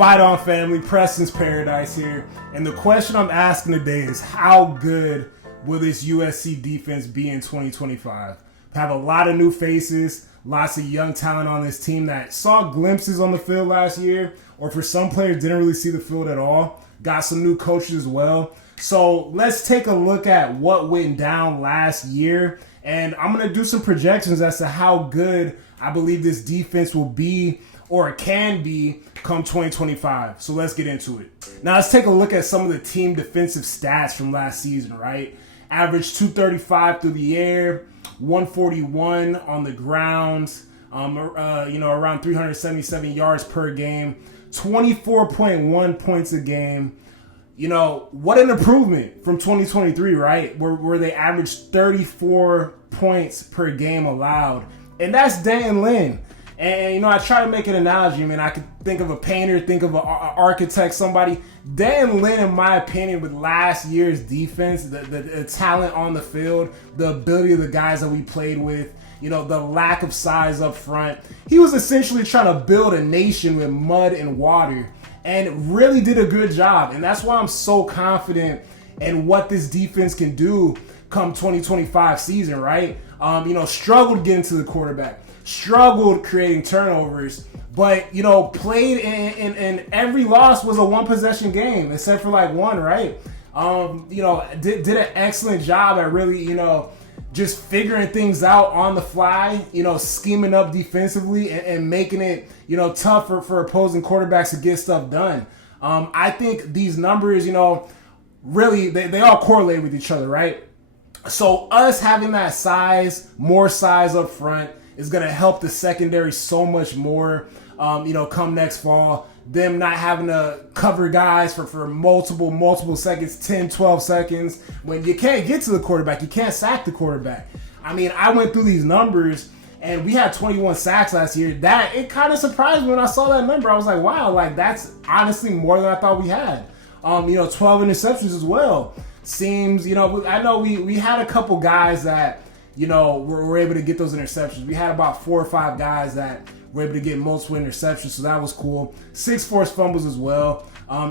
Fight On family, Preston's Paradise here. And the question I'm asking today is, how good will this USC defense be in 2025? We have a lot of new faces, lots of young talent on this team that saw glimpses on the field last year, or for some players didn't really see the field at all. Got some new coaches as well. So let's take a look at what went down last year. And I'm going to do some projections as to how good I believe this defense will be or can be come 2025. So let's get into it. Now let's take a look at some of the team defensive stats from last season, right? Average 235 through the air, 141 on the ground, around 377 yards per game, 24.1 points a game. You know, what an improvement from 2023, right? Where they averaged 34 points per game allowed. And that's Dan Lynn. And, I try to make an analogy. I mean, I could think of a painter, think of an architect, somebody. Dan Lynn, in my opinion, with last year's defense, the talent on the field, the ability of the guys that we played with, the lack of size up front, he was essentially trying to build a nation with mud and water and really did a good job. And that's why I'm so confident in what this defense can do come 2025 season, right? Struggled getting to the quarterback. Struggled creating turnovers, but played in every loss was a one possession game except for like one, right? Did an excellent job at really just figuring things out on the fly, scheming up defensively and making it tougher for opposing quarterbacks to get stuff done. I think these numbers really they all correlate with each other, right? So us having that size, more size up front, is going to help the secondary so much more, come next fall. Them not having to cover guys for multiple seconds, 10, 12 seconds. When you can't get to the quarterback, you can't sack the quarterback. I mean, I went through these numbers, and we had 21 sacks last year. It kind of surprised me when I saw that number. I was like, wow, that's honestly more than I thought we had. 12 interceptions as well. Seems, I know we had a couple guys that, we're able to get those interceptions. We had about 4 or 5 guys that were able to get multiple interceptions, so that was cool. 6 forced fumbles as well.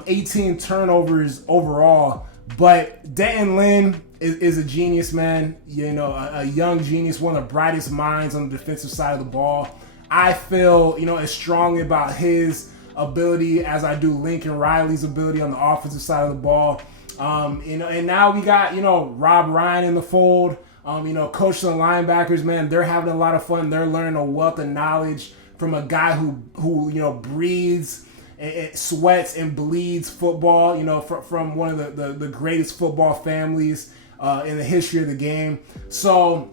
18 turnovers overall. But Dan Lynn is a genius, man. A young genius, one of the brightest minds on the defensive side of the ball. I feel, as strongly about his ability as I do Lincoln Riley's ability on the offensive side of the ball. And now we got, Rob Ryan in the fold. Coaching the linebackers, man, they're having a lot of fun. They're learning a wealth of knowledge from a guy who breathes, sweats, and bleeds football. From one of the greatest football families in the history of the game. So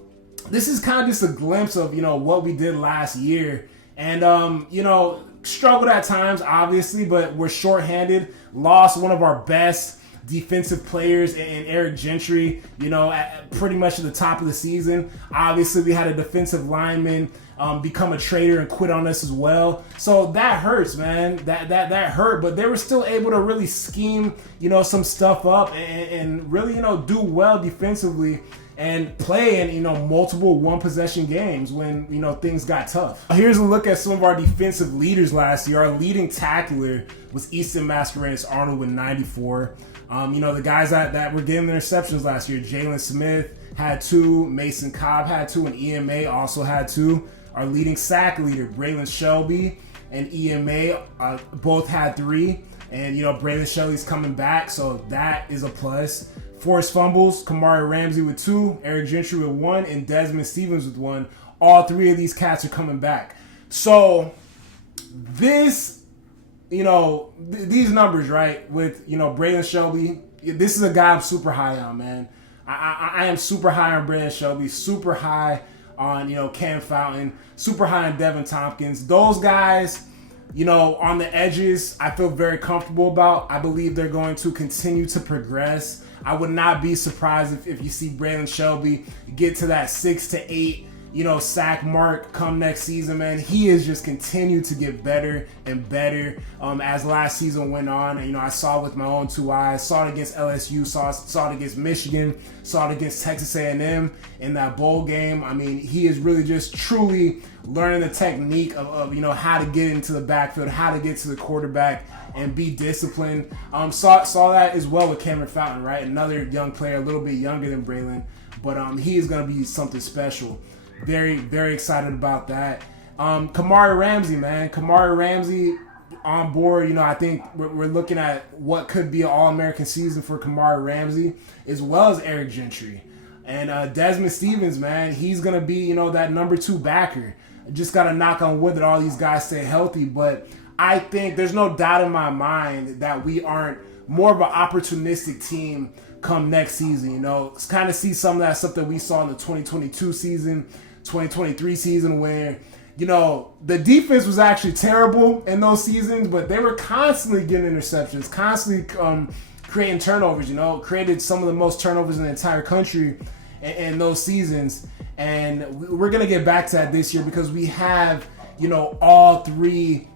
this is kind of just a glimpse of what we did last year, and struggled at times, obviously, but we're shorthanded. Lost one of our best defensive players in Eric Gentry, pretty much at the top of the season. Obviously, we had a defensive lineman become a traitor and quit on us as well. So that hurts, man. That hurt, but they were still able to really scheme, some stuff up and really, do well defensively and play in, multiple one-possession games when, things got tough. Here's a look at some of our defensive leaders last year. Our leading tackler was Easton Mascarenas Arnold with 94. The guys that were getting the interceptions last year, Jalen Smith had 2, Mason Cobb had 2, and EMA also had 2. Our leading sack leader, Braylon Shelby and EMA, both had 3. And, Braylon Shelby's coming back, so that is a plus. Forced fumbles, Kamari Ramsey with 2, Eric Gentry with 1, and Desmond Stevens with 1. All 3 of these cats are coming back. So this, these numbers, right, with, Braylon Shelby, this is a guy I'm super high on, man. I am super high on Braylon Shelby, super high on, Cam Fountain, super high on Devin Tompkins. Those guys, on the edges, I feel very comfortable about. I believe they're going to continue to progress. I would not be surprised if you see Braylon Shelby get to that 6 to 8, sack mark come next season, man. He has just continued to get better and better as last season went on. And, I saw it with my own two eyes. Saw it against LSU, saw it against Michigan, saw it against Texas A&M in that bowl game. I mean, he is really just truly learning the technique of how to get into the backfield, how to get to the quarterback, and be disciplined. Saw that as well with Cameron Fountain, right? Another young player, a little bit younger than Braylon, but he is going to be something special. Very, very excited about that. Kamari Ramsey, man. Kamari Ramsey on board. I think we're looking at what could be an All-American season for Kamari Ramsey, as well as Eric Gentry. And Desmond Stevens, man, he's going to be, that number 2 backer. Just got to knock on wood that all these guys stay healthy, but I think there's no doubt in my mind that we aren't more of an opportunistic team come next season. Kind of see some of that stuff that we saw in the 2022 season, 2023 season, where, the defense was actually terrible in those seasons, but they were constantly getting interceptions, constantly creating turnovers, created some of the most turnovers in the entire country in those seasons. And we're going to get back to that this year because we have, all 3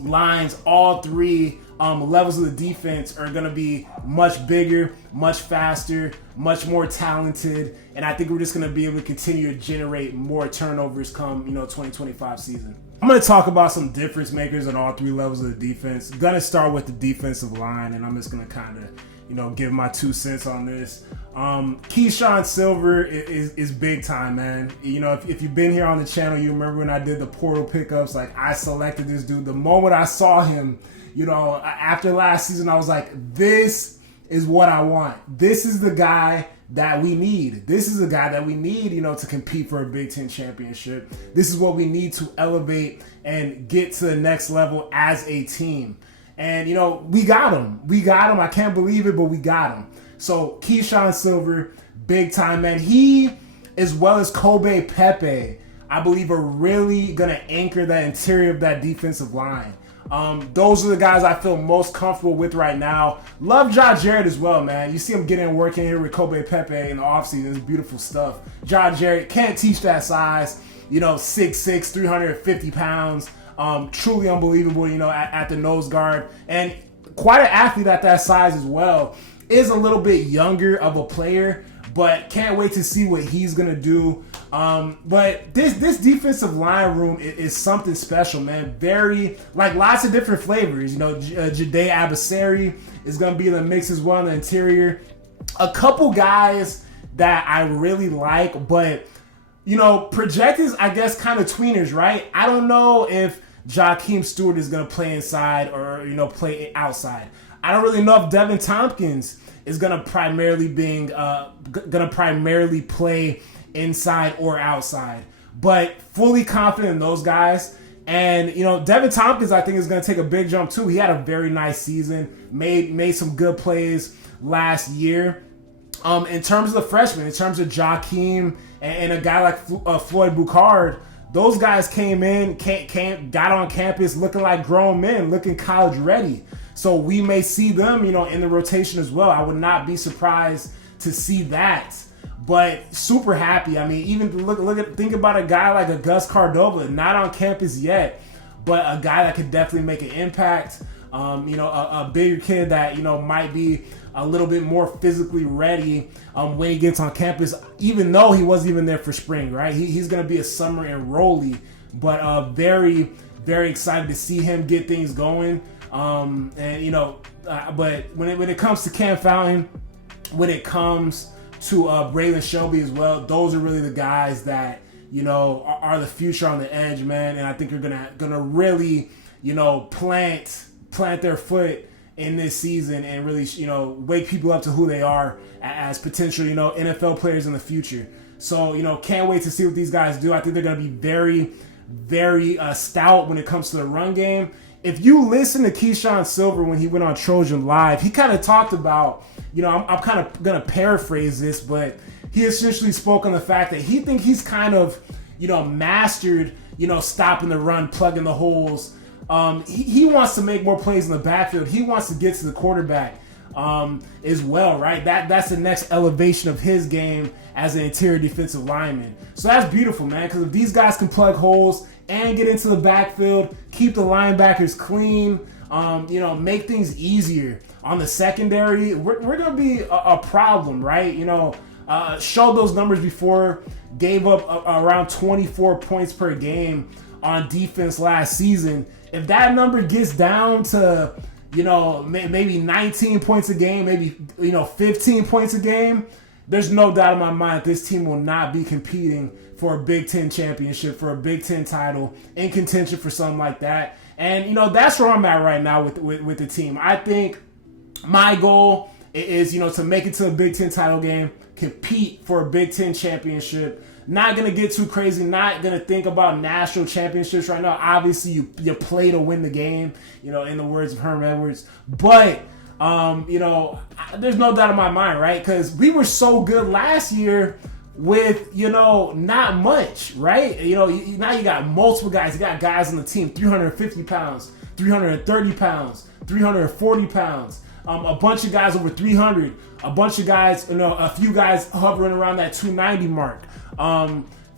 lines, all 3 levels of the defense are going to be much bigger, much faster, much more talented, and I think we're just going to be able to continue to generate more turnovers come 2025 season. I'm going to talk about some difference makers on all 3 levels of the defense. Going to start with the defensive line, and I'm just going to kind of give my 2 cents on this. Keyshawn Silver is big time, man. If you've been here on the channel, you remember when I did the portal pickups, like I selected this dude. The moment I saw him, after last season, I was like, this is what I want. This is the guy that we need. This is the guy that we need, to compete for a Big Ten championship. This is what we need to elevate and get to the next level as a team. And, we got him. We got him. I can't believe it, but we got him. So Keyshawn Silver, big time, man. He, as well as Kobe Pepe, I believe are really going to anchor that interior of that defensive line. Those are the guys I feel most comfortable with right now. Love Josh Jarrett as well, man. You see him getting working here with Kobe Pepe in the offseason. It's beautiful stuff. Josh Jarrett can't teach that size. 6'6", 350 pounds. Truly unbelievable, at the nose guard. And quite an athlete at that size as well. Is a little bit younger of a player, but can't wait to see what he's going to do. But this defensive line room is something special, man. Very, lots of different flavors. Jade Abasari is going to be in the mix as well in the interior. A couple guys that I really like, but, projectors, I guess, kind of tweeners, right? I don't know if Jakeem Stewart is going to play inside or, play outside. I don't really know if Devin Tompkins is gonna primarily play inside or outside, but fully confident in those guys. And Devin Tompkins, I think, is gonna take a big jump too. He had a very nice season, made some good plays last year. In terms of the freshmen, in terms of Jakeem and a guy like Floyd Boucard, those guys came in, got on campus looking like grown men, looking college ready. So we may see them, in the rotation as well. I would not be surprised to see that. But super happy. I mean, even think about a guy like a Gus Cardova, not on campus yet, but a guy that could definitely make an impact. A bigger kid that might be a little bit more physically ready when he gets on campus, even though he wasn't even there for spring, right? He's going to be a summer enrollee, but very, very excited to see him get things going. But when it comes to Cam Fountain, when it comes to Braylon Shelby as well, those are really the guys that are the future on the edge, man. And I think you're gonna really plant their foot in this season and really wake people up to who they are as potential NFL players in the future. So can't wait to see what these guys do. I think they're gonna be very, very stout when it comes to the run game. If you listen to Keyshawn Silver when he went on Trojan Live, he kind of talked about, I'm kind of going to paraphrase this, but he essentially spoke on the fact that he thinks he's kind of, mastered, stopping the run, plugging the holes. He wants to make more plays in the backfield. He wants to get to the quarterback. as well, right? That's the next elevation of his game as an interior defensive lineman. So that's beautiful, man, because if these guys can plug holes and get into the backfield, keep the linebackers clean, make things easier on the secondary, we're going to be a problem, right? Showed those numbers before, gave up around 24 points per game on defense last season. If that number gets down to, maybe 19 points a game, maybe, 15 points a game, there's no doubt in my mind this team will not be competing for a Big Ten championship, for a Big Ten title, in contention for something like that. And, that's where I'm at right now with the team. I think my goal is, to make it to a Big Ten title game, compete for a Big Ten championship. Not going to get too crazy, not going to think about national championships right now. Obviously, you play to win the game, in the words of Herm Edwards. But, there's no doubt in my mind, right? Because we were so good last year with, not much, right? Now you got multiple guys. You got guys on the team, 350 pounds, 330 pounds, 340 pounds. A bunch of guys over 300, a bunch of guys, a few guys hovering around that 290 mark.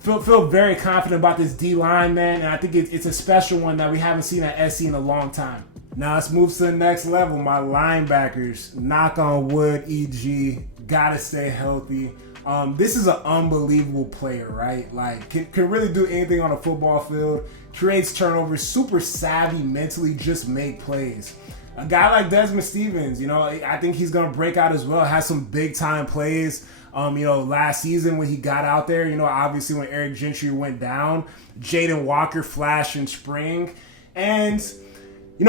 Feel very confident about this D-line, man, and I think it's a special one that we haven't seen at SC in a long time. Now let's move to the next level. My linebackers, knock on wood, EG, gotta stay healthy. This is an unbelievable player, right? Like, can really do anything on a football field, creates turnovers, super savvy mentally, just make plays. A guy like Desmond Stevens, I think he's going to break out as well. Has some big time plays. Last season when he got out there, obviously when Eric Gentry went down, Jaden Walker flashed in spring. And,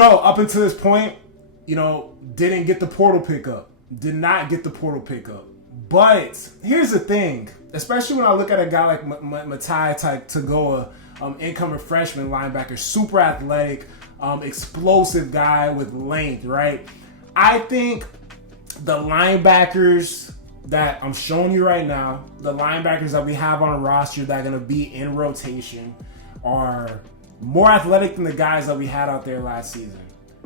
up until this point, didn't get the portal pickup. Did not get the portal pickup. But here's the thing, especially when I look at a guy like Matai Tagoa, incoming freshman linebacker, super athletic, explosive guy with length, right? I think the linebackers that I'm showing you right now, the linebackers that we have on a roster that are going to be in rotation are more athletic than the guys that we had out there last season.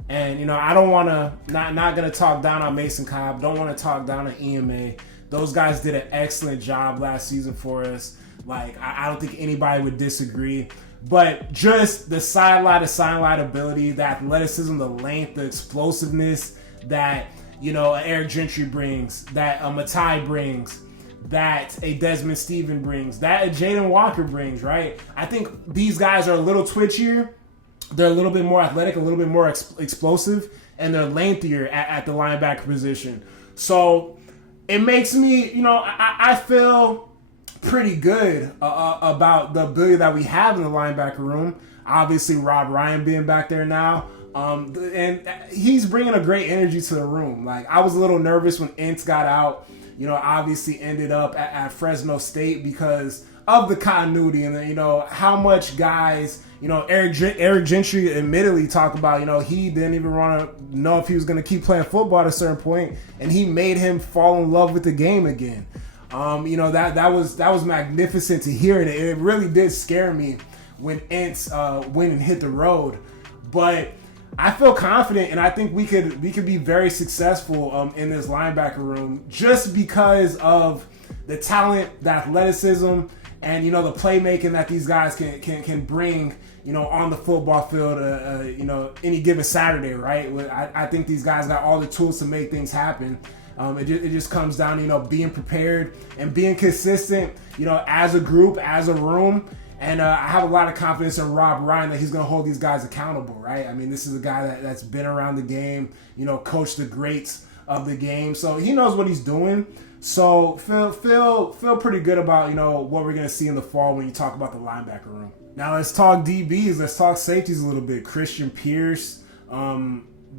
And, I don't want to, not going to talk down on Mason Cobb, don't want to talk down on EMA. Those guys did an excellent job last season for us. Like, I don't think anybody would disagree. But just the sideline to sideline ability, the athleticism, the length, the explosiveness that, Eric Gentry brings, that Matai brings, that a Desmond Stevens brings, that a Jaden Walker brings, right? I think these guys are a little twitchier. They're a little bit more athletic, a little bit more explosive, and they're lengthier at the linebacker position. So it makes me, I feel pretty good about the ability that we have in the linebacker room. Obviously, Rob Ryan being back there now. And he's bringing a great energy to the room. Like, I was a little nervous when Ince got out, obviously ended up at Fresno State because of the continuity and, how much guys, Eric Gentry admittedly talked about, he didn't even want to know if he was going to keep playing football at a certain point, and he made him fall in love with the game again. That was magnificent to hear, and it really did scare me when Ince went and hit the road. But I feel confident, and I think we could be very successful in this linebacker room just because of the talent, the athleticism, and the playmaking that these guys can bring on the football field any given Saturday, right? I think these guys got all the tools to make things happen. It just comes down to being prepared and being consistent as a group, as a room. And I have a lot of confidence in Rob Ryan that he's going to hold these guys accountable, right? I mean, this is a guy that's been around the game, coached the greats of the game. So he knows what he's doing. So feel pretty good about, what we're going to see in the fall when you talk about the linebacker room. Now let's talk DBs. Let's talk safeties a little bit. Christian Pierce.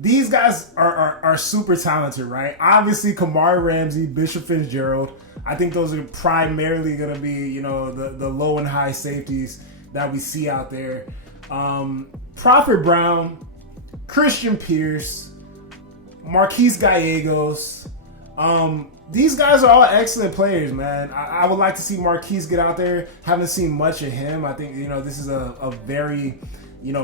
These guys are super talented, right? Obviously, Kamari Ramsey, Bishop Fitzgerald. I think those are primarily going to be, the low and high safeties that we see out there. Prophet Brown, Christian Pierce, Marquise Gallegos. These guys are all excellent players, man. I would like to see Marquise get out there. Haven't seen much of him. I think, this is a very,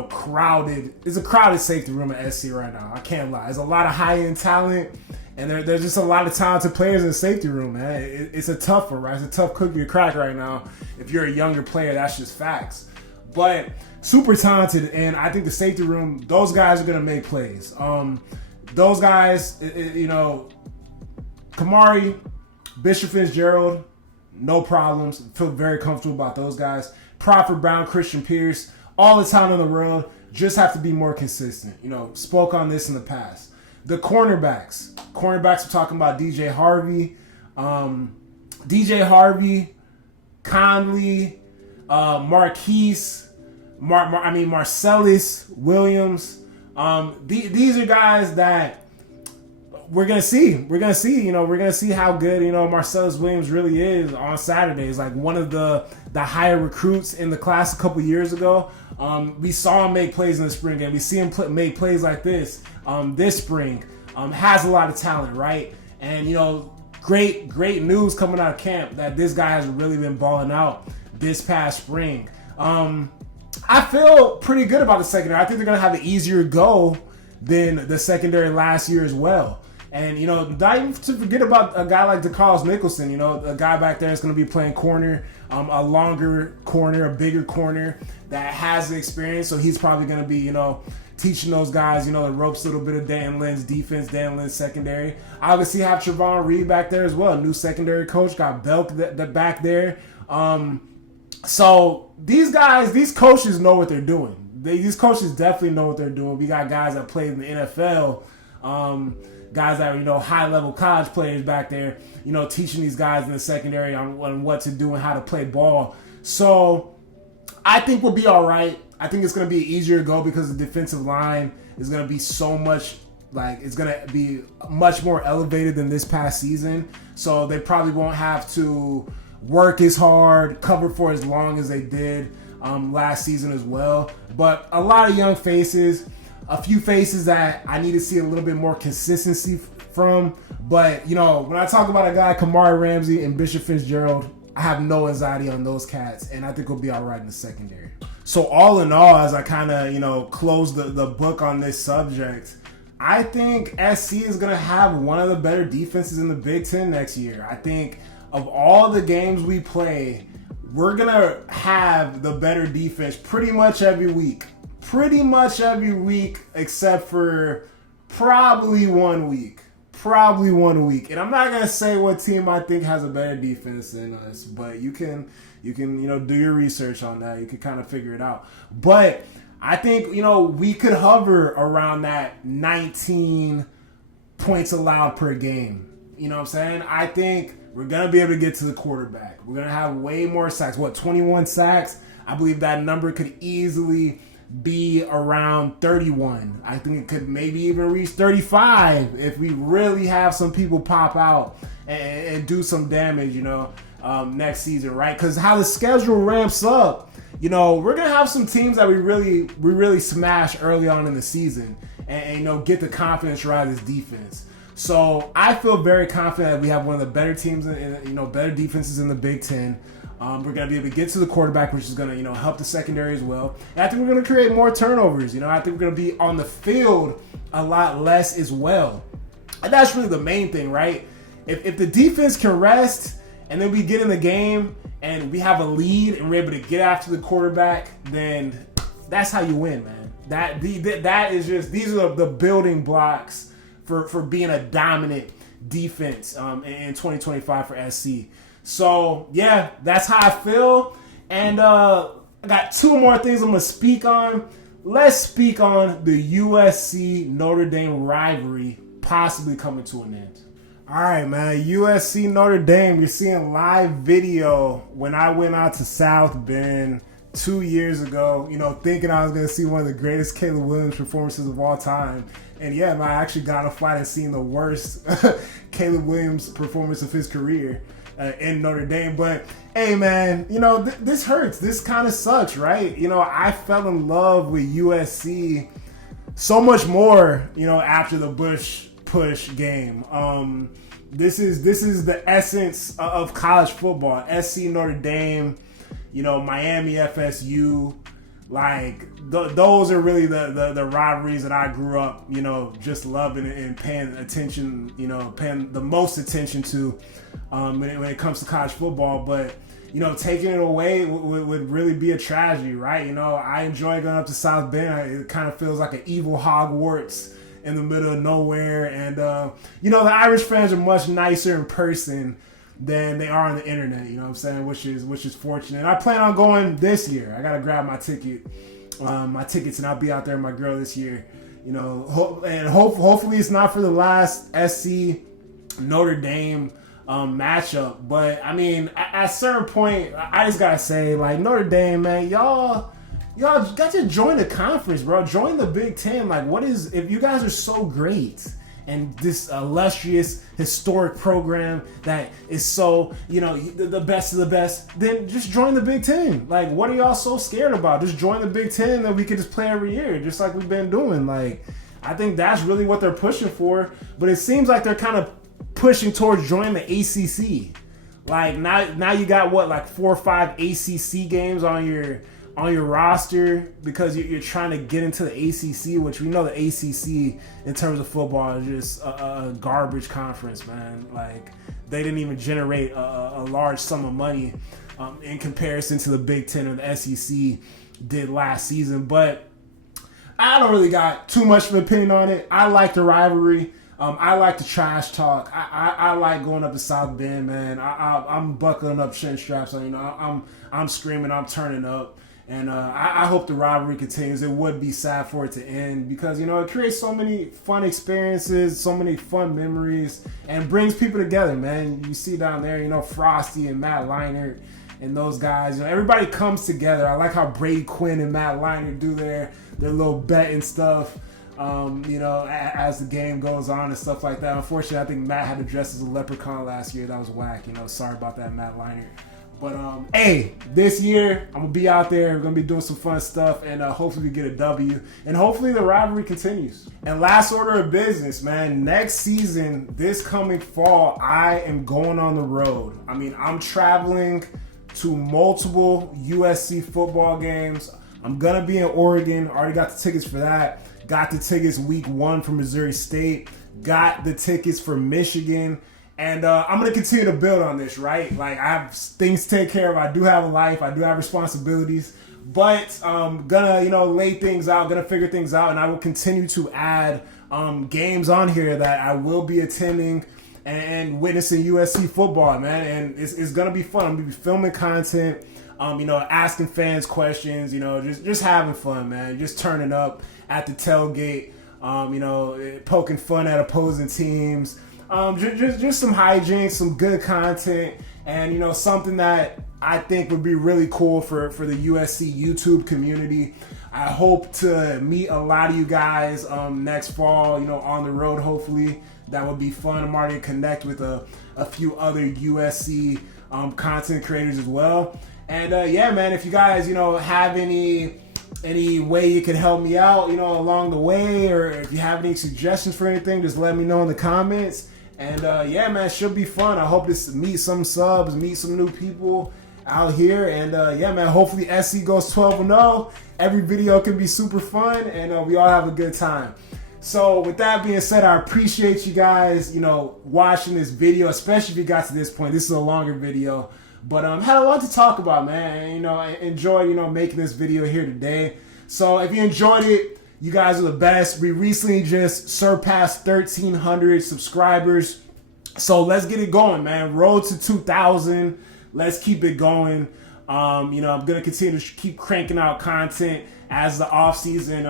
crowded. It's a crowded safety room at SC right now. I can't lie. There's a lot of high-end talent. And there's just a lot of talented players in the safety room, man. It's a tough one, right? It's a tough cookie to crack right now. If you're a younger player, that's just facts. But super talented, and I think the safety room, those guys are going to make plays. Those guys, Kamari, Bishop Fitzgerald, no problems. Feel very comfortable about those guys. Prophet Brown, Christian Pierce, all the time in the world. Just have to be more consistent. Spoke on this in the past. The cornerbacks. Cornerbacks, we're talking about DJ Harvey, Conley, Marquise, Marcellus Williams. These are guys that we're gonna see. We're gonna see how good Marcellus Williams really is on Saturdays. Like one of the higher recruits in the class a couple years ago. We saw him make plays in the spring game. We see him make plays like this spring. Has a lot of talent, right? And great news coming out of camp that this guy has really been balling out this past spring. I feel pretty good about the secondary. I think they're gonna have an easier go than the secondary last year as well. And not even to forget about a guy like DeCarlos Nicholson. A guy back there is going to be playing corner, a longer corner, a bigger corner that has the experience. So he's probably going to be teaching those guys the ropes a little bit of Dan Lynn's defense, Dan Lynn's secondary. Obviously have Trevon Reed back there as well, new secondary coach. Got Belk back there. So these guys, these coaches know what they're doing. These coaches definitely know what they're doing. We got guys that played in the NFL. Guys that are, high-level college players back there, teaching these guys in the secondary on what to do and how to play ball. So I think we'll be all right. I think it's going to be easier to go because the defensive line is going to be so much, it's going to be much more elevated than this past season. So they probably won't have to work as hard, cover for as long as they did last season as well. But a lot of young faces. A few faces that I need to see a little bit more consistency from. But, when I talk about a guy, Kamari Ramsey and Bishop Fitzgerald, I have no anxiety on those cats, and I think we'll be all right in the secondary. So all in all, as I kind of, close the book on this subject, I think SC is going to have one of the better defenses in the Big Ten next year. I think of all the games we play, we're going to have the better defense pretty much every week. Except for probably 1 week. And I'm not gonna say what team I think has a better defense than us, but you can do your research on that. You can kind of figure it out. But I think we could hover around that 19 points allowed per game. You know what I'm saying? I think we're gonna be able to get to the quarterback. We're gonna have way more sacks. 21 sacks? I believe that number could easily be around 31. I think it could maybe even reach 35 if we really have some people pop out and do some damage, next season, right? Because how the schedule ramps up, we're gonna have some teams that we really smash early on in the season and get the confidence right as defense. So I feel very confident that we have one of the better teams and better defenses in the Big Ten. We're going to be able to get to the quarterback, which is going to, help the secondary as well. And I think we're going to create more turnovers. I think we're going to be on the field a lot less as well. And that's really the main thing, right? If the defense can rest and then we get in the game and we have a lead and we're able to get after the quarterback, then that's how you win, man. That is just, these are the building blocks for being a dominant defense in 2025 for SC. So, yeah, that's how I feel. And I got two more things I'm going to speak on. Let's speak on the USC Notre Dame rivalry possibly coming to an end. All right, man. USC Notre Dame, you're seeing live video when I went out to South Bend 2 years ago, thinking I was going to see one of the greatest Caleb Williams performances of all time. And yeah, man, I actually got on a flight and seen the worst Caleb Williams performance of his career in Notre Dame. But hey, man, this hurts. This kind of sucks, right? I fell in love with USC so much more, after the Bush push game. This is the essence of college football. SC Notre Dame, Miami FSU, Like those are really the rivalries that I grew up, just loving and paying attention, paying the most attention to when it comes to college football. But taking it away would really be a tragedy, right? I enjoy going up to South Bend. It kind of feels like an evil Hogwarts in the middle of nowhere. And, the Irish fans are much nicer in person than they are on the internet, you know what I'm saying? Which is fortunate. And I plan on going this year. I got to grab my tickets, and I'll be out there with my girl this year. Hopefully it's not for the last SC Notre Dame matchup. But I mean, at a certain point, I just gotta say, like, Notre Dame, man, y'all got to join the conference, bro. Join the Big Ten. Like, if you guys are so great and this illustrious historic program that is so, the best of the best, then just join the Big Ten. Like, what are y'all so scared about? Just join the Big Ten that we could just play every year, just like we've been doing. Like, I think that's really what they're pushing for. But it seems like they're kind of pushing towards joining the ACC. Like, now you got like 4 or 5 ACC games on your roster because you're trying to get into the ACC, which we know the ACC in terms of football is just a garbage conference, man. Like, they didn't even generate a large sum of money in comparison to the Big Ten or the SEC did last season. But I don't really got too much of an opinion on it. I like the rivalry. I like the trash talk. I like going up to South Bend, man. I'm buckling up shin straps. I'm screaming. I'm turning up. And I hope the rivalry continues. It would be sad for it to end because, it creates so many fun experiences, so many fun memories, and brings people together, man. You see down there, Frosty and Matt Leinart and those guys. Everybody comes together. I like how Brady Quinn and Matt Leinart do their little bet and stuff, as the game goes on and stuff like that. Unfortunately, I think Matt had to dress as a leprechaun last year. That was whack. Sorry about that, Matt Leinart. But, hey, this year, I'm going to be out there. We're going to be doing some fun stuff, and hopefully we get a W. And hopefully the rivalry continues. And last order of business, man, next season, this coming fall, I am going on the road. I mean, I'm traveling to multiple USC football games. I'm going to be in Oregon. Already got the tickets for that. Got the tickets week 1 for Missouri State. Got the tickets for Michigan. And I'm going to continue to build on this, right? Like, I have things to take care of. I do have a life. I do have responsibilities. But I'm going to, lay things out, going to figure things out. And I will continue to add games on here that I will be attending and witnessing USC football, man. And it's going to be fun. I'm going to be filming content, asking fans questions, just having fun, man. Just turning up at the tailgate, poking fun at opposing teams. Just some hijinks, some good content, and something that I think would be really cool for the USC YouTube community. I hope to meet a lot of you guys next fall, on the road. Hopefully that would be fun. I'm already connect with a few other USC content creators as well. And yeah, man, if you guys have any way you can help me out, along the way, or if you have any suggestions for anything, just let me know in the comments. And yeah, man, it should be fun. I hope to meet some subs, meet some new people out here. And yeah, man, hopefully SC goes 12-0. Every video can be super fun, and we all have a good time. So with that being said, I appreciate you guys, watching this video, especially if you got to this point. This is a longer video, but had a lot to talk about, man. I enjoy, making this video here today. So if you enjoyed it, you guys are the best. We recently just surpassed 1,300 subscribers. So let's get it going, man. Road to 2,000. Let's keep it going. I'm going to continue to keep cranking out content as the off season,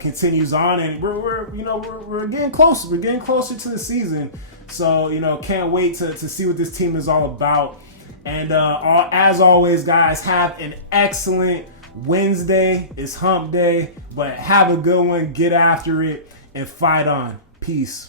continues on. And we're getting closer. We're getting closer to the season. So, can't wait to see what this team is all about. And as always, guys, have an excellent Wednesday. Is hump day, but have a good one. Get after it and fight on. Peace.